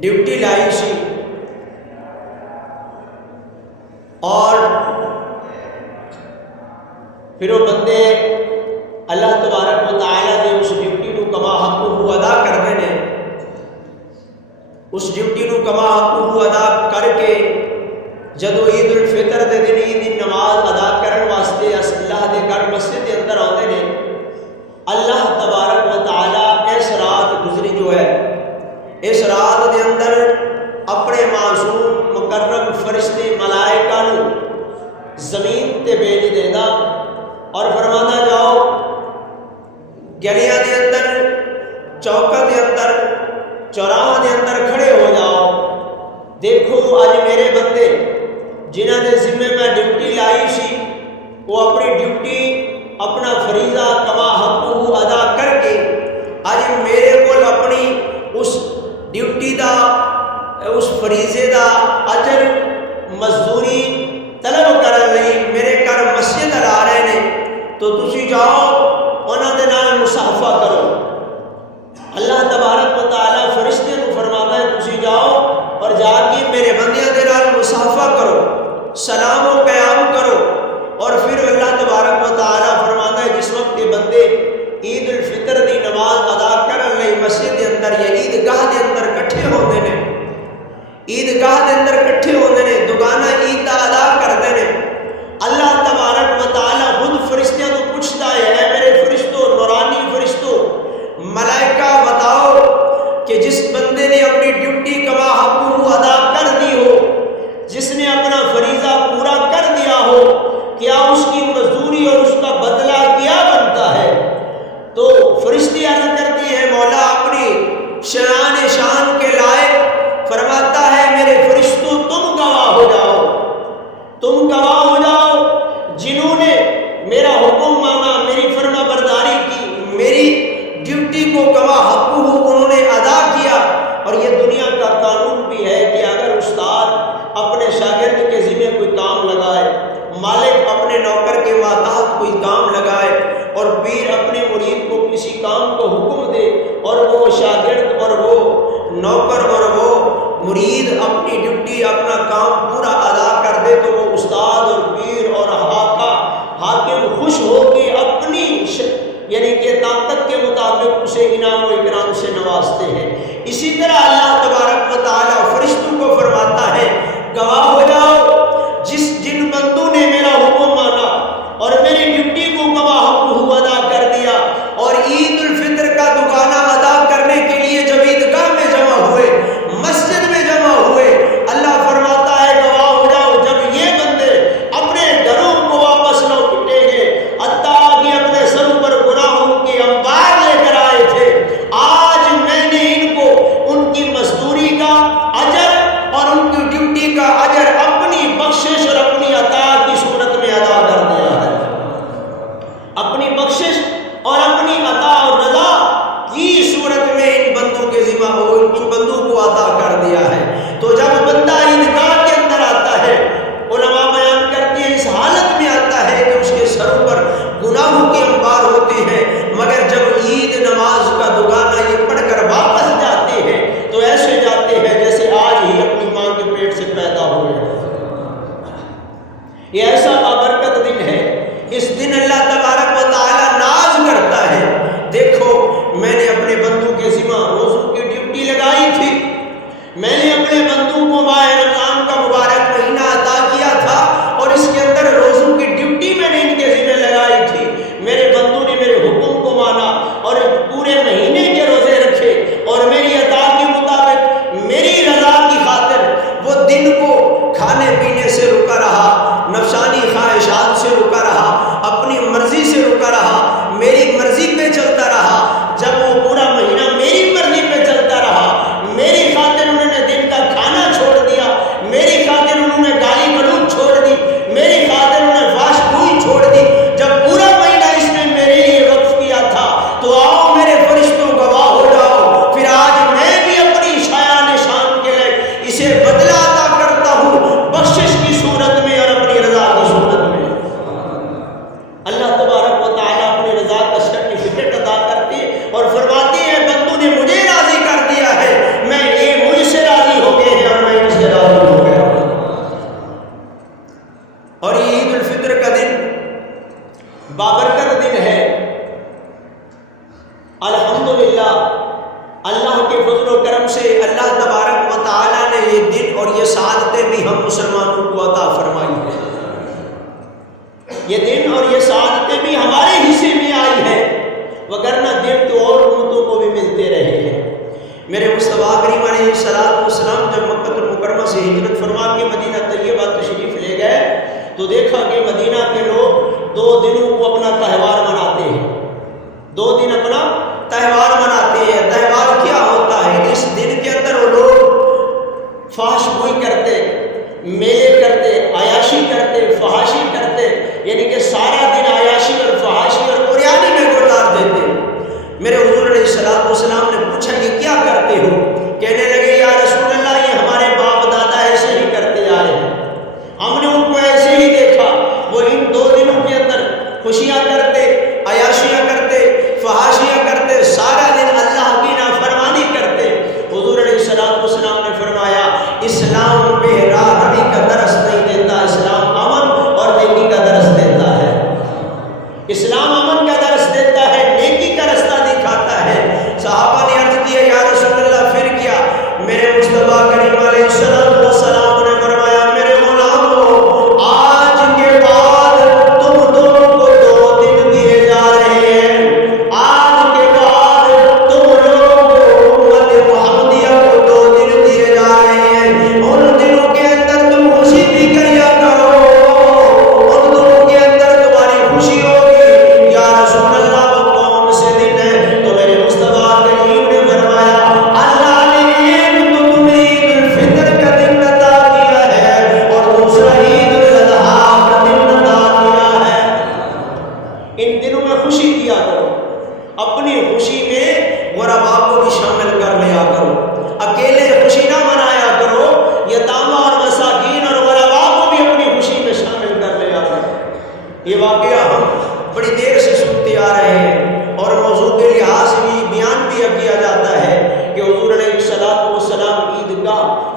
Duty لائی سی اور پھر وہ بندے اللہ تبارک و تعالیٰ نے اس ڈیوٹی کو کما حق ادا کرنے نے اس ڈیوٹی کو کما حق ادا کر کے جدو عید الفطر دے دن عید دی نماز ادا کرن واسطے اللہ دے گھر مسجد دے اندر آتے ہیں، اللہ تبارک و تعالیٰ اس رات گزری جو ہے اس رات دے اندر اپنے معصوم مکرم فرشتے ملائکہ نو زمین تے بھیج دینا اور فرمانا جاؤ گلیاں دے اندر، چوکا دے اندر، چوراہا دے اندر کھڑے ہو جاؤ، دیکھو آج میرے بندے جنہاں دے ذمے میں ڈیوٹی لائی سی وہ اپنی ڈیوٹی اپنا فریضہ کما حق ادا کر کے آج میرے کو اپنی اس ڈیوٹی دا اس فریضے دا اجر مزدوری طلب کرن لئی میرے گھر مسجد آ رہے ہیں، تو تسی جاؤ انہاں دے نال مصافحہ کرو۔ اللہ تبارک و تعالیٰ فرشتے کو فرماتا ہے تسی جاؤ اور جا کے میرے بندیاں دے نال مصافحہ کرو، سلام و قیام کرو، اور پھر اللہ تبارک و تعالیٰ فرماتا ہے جس وقت کے بندے عید الفطر دی نماز ادا کرن لئی مسجد دے اندر یا عیدگاہ دے اندر کٹھے ہوندے نے، عیدگاہ دے اندر کٹھے ہوندے نے، دوگانا عید دا ادا کردے نے، اللہ تبارک و تعالیٰ خود فرشتیاں کو پوچھتا ہے اے میرے فرشتوں، نورانی فرشتوں، ملائکہ بتاؤ کہ جس بندے نے اپنی ڈیوٹی کما حق ادا کر دی ہو، جس نے اپنا فریضہ پورا کر دیا ہو، کیا اس کی مزدوری اور اس کا بدلہ کیا بنتا ہے؟ تو فرشتے عرض کرتی ہے مولا اپنی شان شان کے لائق فرماتا ہے میرے فرشتوں تم گواہ ہو جاؤ، تم گواہ ہو جاؤ جنہوں نے میرا حکم مانا، میری فرما برداری کی، میری ڈیوٹی کو کما حق انہوں نے ادا کیا۔ اور یہ دنیا کا قانون بھی ہے کہ اگر استاد اپنے شاگرد کے ذمہ کوئی کام لگائے، مالک اپنے نوکر کے ماتحت کوئی کام لگائے، اور پیر اپنے مرید کو کسی کام کو حکم دے، اور وہ شاگرد اور وہ نوکر اور وہ مرید اپنی ڈیوٹی اپنا کام پورا ادا کر دے، تو وہ استاد اور پیر اور حاکم خوش ہو کے اپنی یعنی کہ طاقت کے مطابق اسے انعام و اکرام سے نوازتے ہیں۔ اسی طرح اللہ تبارک و تعالیٰ فرشتوں کو فرماتا ہے گواہ ہو جاؤ جن بندوں نے میرا حکم مانا اور میری ڈیوٹی کو کما حق ادا کر دیا، اور عید الفطر کا دوگانا ادا کرنے کے لیے جب عیدگاہ میں جمع ہوئے، مسجد میں جمع ہوئے، اللہ فرماتا ہے گواہ ہو جاؤ جب یہ بندے اپنے گھروں کو واپس لوٹیں گے، حتیٰ کہ اپنے سروں پر گناہوں کے انبار لے کر آئے تھے، آج میں نے ان کو ان کی مزدوری کا اجر اور ان کی ڈیوٹی کا اجر اپنی بخشش اور اپنی عطا کی صورت میں ادا کر دیا ہے، اپنی بخشش اور اپنی عطا اور رضا کی صورت میں ان بندوں کے ذمہ ان بندوں کو عطا کر دیا ہے۔ تو جب بندہ عیدگاہ کے اندر آتا ہے، علماء بیان کرتے ہیں اس حالت میں آتا ہے کہ اس کے سروں پر گناہوں کے انبار ہوتے ہیں، مگر جب عید نماز کا دوگانا یہ پڑھ کر واپس جاتے ہیں تو ایسے جاتے ہیں جیسے آج ہی اپنی ماں کے پیٹ سے پیدا ہوئے ہیں۔ یہ ایسا بابرکت دن ہے، اس دن اللہ تبارک و تعالیٰ دن ہے۔ الحمدللہ اللہ کے فضل و کرم سے اللہ تبارک و تعالیٰ نے یہ دن اور یہ سعادتیں بھی ہم مسلمانوں کو عطا فرمائی ہیں۔ یہ دن اور یہ سعادتیں بھی ہمارے حصے میں آئی ہیں، وگرنہ دن تو اور امتوں کو بھی ملتے رہے ہیں۔ میرے مصطفیٰ کریم علیہ السلام جب مکہ المکرمہ سے ہجرت فرما کے مدینہ طیبہ تشریف لے گئے تو دیکھا کہ مدینہ کے لوگ 2 دنوں کو اپنا تہوار مناتے ہیں، 2 دن اپنا تہوار مناتے ہیں۔ تہوار کیا ہوتا ہے؟ اس دن کے اندر وہ لوگ فحش گوئی کرتے، میلے کرتے، عیاشی کرتے، فحاشی کرتے، یعنی کہ سارا دن عیاشی اور فحاشی اور قریانی میں گزار دیتے۔ میرے حضور علیہ السلام نے پوچھا یہ کیا کرتے ہو؟ کہنے لگے یا رسول اللہ یہ ہمارے باپ دادا ایسے ہی کرتے آئے ہیں، ہم نے ان کو ایسے ہی دیکھا، وہ ان 2 دنوں کے اندر خوشیاں کرتے، عیاشیاں کرتے، فحاشیاں کرتے، سارا دن اللہ کی نافرمانی کرتے۔ حضور علیہ السلام نے فرمایا اسلام بے راہی کا درس نہیں دیتا، اسلام امن اور نیکی کا درس دیتا ہے۔ اسلام امن کا درس دیتا ہے، نیکی کا رستہ دکھاتا ہے۔ صحابہ نے عرض کیا یا رسول اللہ پھر کیا؟ میرے مصطفیٰ کریم علیہ السلام نے فرمایا میرے غلاموں آج کے بعد تم دونوں کو 2 دن دیے جا رہے ہیں، آج کے بعد تم لوگوں کو امت محمدیہ کو 2 دن دیے جا رہے ہیں۔ ان دنوں کے اندر تم خوشی بھی کریا کرو، ان دنوں کے اندر تمہاری خوشی ہوگی۔ یا رسول اللہ وہ کون سے دن ہے؟ تو میرے مصطفیٰ کریم نے فرمایا اللہ نے ایک تو تمہیں عید الفطر کا دن عطا کیا ہے اور دوسرا عید الاضحیٰ کا دن عطا کیا ہے۔ ان دنوں میں خوشی کیا کرو، اپنی خوشی میں غرباء کو بھی شامل کر لیا کرو، اکیلے خوشی نہ منایا کرو، یتامى اور مساکین اور غرباء کو بھی اپنی خوشی میں شامل کر لیا کرو۔ یہ واقعہ ہم بڑی دیر سے سنتے آ رہے ہیں اور موضوع کے لحاظ سے بھی بیان بھی کیا جاتا ہے کہ حضور علیہ السلام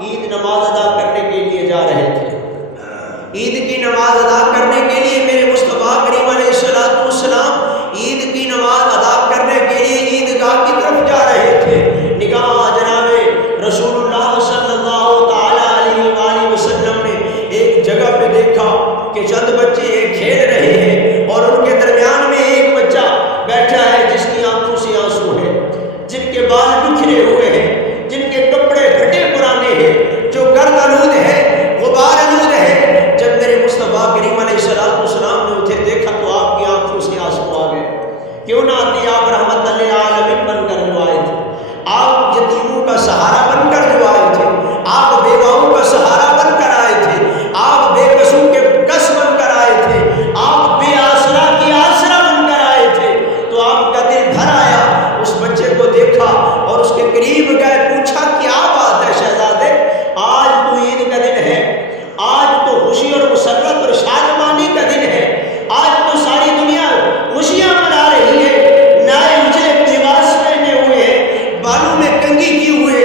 عید نماز ادا کرنے کے لیے جا رہے تھے۔ عید کی نماز ادا کرنے کے لیے میرے مصطفیٰ کریم علیہ السلام عید کی نماز ادا کرنے کے لیے عیدگاہ کی طرف جا رہے تھے۔ نگاہ جناب رسول اللہ صلی اللہ تعالی علیہ وآلہ وسلم نے ایک جگہ پہ دیکھا کہ چند بچے کھیل رہے ہیں اور ان کے درمیان میں ایک بچہ بیٹھا ہے جس کی آنکھوں سے آنسو ہے، جن کے بال بکھرے ہوئے ہیں، جن کے کپڑے پھٹے پرانے ہیں، جو گرد آلود ہے، غبار آلود ہے۔ جب میرے مصطفیٰ کریم علیہ السلام نے اسے دیکھا تو آپ کی آنکھوں سے آنسو آ گئے۔ کیوں نہ آتی آپ رحمت للعالمین بن کر جو آئے تھے، آپ یتیموں کا سہارا بن کر جو آئے تھے، آپ بیواؤں کا سہارا بن کر آئے تھے، آپ بے کسوں کے کس بن کر آئے تھے، آپ بے آسرا کی آسرا بن کر آئے تھے، تو آپ کا دل بھر آیا۔ اس بچے کو دیکھا اور اس کے قریب گئے، پوچھا کیا بات ہے شہزادے، آج تو عید کا دن ہے، آج تو خوشی اور مسرت اور شادمانی کا دن ہے، آج تو ساری دنیا خوشیاں منا رہی ہے، نئے اجلے لباس پہنے ہوئے ہیں، بالوں میں کنگھی کیے ہوئے،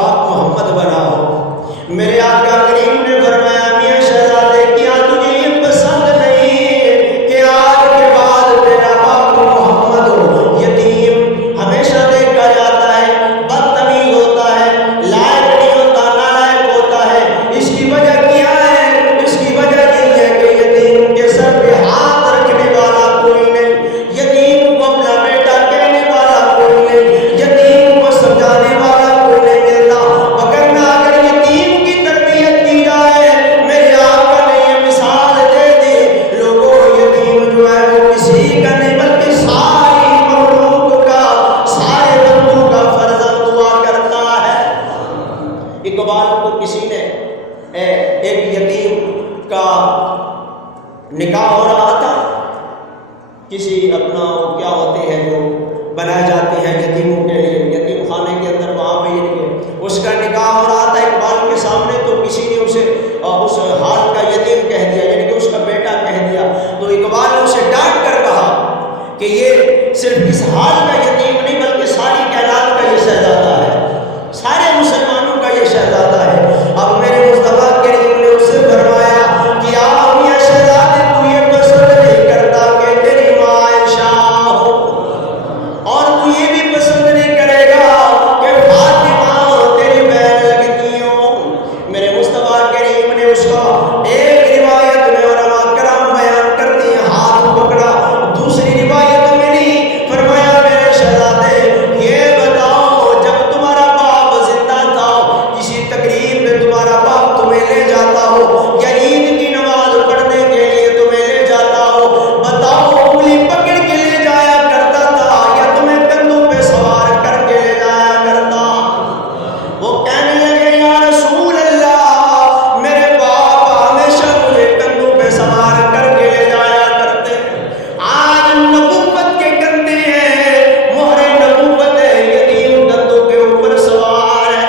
باپ محمد بناؤ۔ میرے آقا کریم نے فرمایا میاں شہزادے کیا تجھے یہ پسند نہیں کہ آج کے بعد تیرا باپ محمد ہو؟ یتیم ہمیشہ دیکھا جاتا ہے بدتمیز ہوتا ہے، لائق نہیں ہوتا، نالائق ہوتا ہے۔ اس کی وجہ کیا ہے؟ اس کی وجہ یہ ہے کہ یتیم کے سر پہ ہاتھ رکھنے والا کوئی نہیں، یتیم کو اپنا بیٹا کہنے والا کوئی نہیں، یتیم کو سمجھانے والا کوئی نہیں ملتا۔ وگرنہ اگر یتیم کی تربیت کی جائے، میرے آقا نے یہ مثال دے دی، لوگوں یتیم جو ہے وہ کسی کا نہیں بلکہ ساری مخلوق کا، سارے بندوں کا فرزند ہوا کرتا ہے۔ اقبال کو کسی نے ایک یتیم کا نکاح ہو رہا تھا، کسی اپنا وہ کیا ہوتے ہیں جو بنائے جاتے ہیں یتیموں کے لیے، یتیم خانے کے اندر، وہاں پہ اس کا نکاح ہو رہا تھا اقبال کے سامنے، تو کسی نے اسے اس حال کا یتیم کہہ دیا، یعنی کہ اس کا بیٹا کہہ دیا۔ تو اقبال نے اسے ڈانٹ کر کہا کہ یہ صرف اس حال کا یتیم نہیں بلکہ ساری کائنات کا یہ شہزادہ ہے، سارے مسلمانوں کا یہ شہزادہ ہے۔ اب میرے مصطفیٰ کریم نے اس سے فرمایا کہ آپ میاں شہزادے تو یہ پسند نہیں کرتا کہ تیری ماں عائشہ ہو، اور تو یہ بھی پسند نہیں کرے گا کہ فاطمہ تیری بہن لگتی ہو۔ میرے مصطفیٰ کریم نے اس کو ایک روایت میں علماء کرام بیان کرتے ہیں ہاتھ پکڑا، دوسری روایت میں نہیں، فرمایا میرے شہزادے یہ بتاؤ جب تمہارا باپ زندہ تھا کسی تقریب میں تمہارا باپ تمہیں لے جاتا ہو یا عید کی نماز پڑھنے کے لیے تمہیں لے جاتا ہو، بتاؤ انگلی پکڑ کے لے جایا کرتا تھا یا تمہیں کندھوں پہ سوار کر کے لے جایا کرتا؟ وہ کہنے لگے یا رسول اللہ میرے باپ ہمیشہ مجھے کندھوں پہ سوار کر کے لے جایا کرتے، آج نبوت کے کندھے ہیں، مہر نبوت ہے، یتیم کندھوں کے اوپر سوار ہے،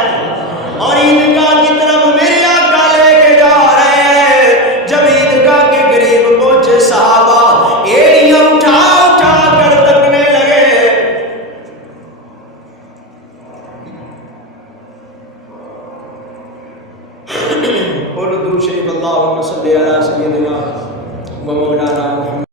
اور عیدگاہ کی طرف میرے آقا لے کے جا رہے ہیں۔ جب عیدگاہ کے قریب پہنچے صحابہ ایڑیاں اٹھا اٹھا کر تکنے لگے۔ قل درود شریف اللہم صلی علی سیدنا و مولانا محمد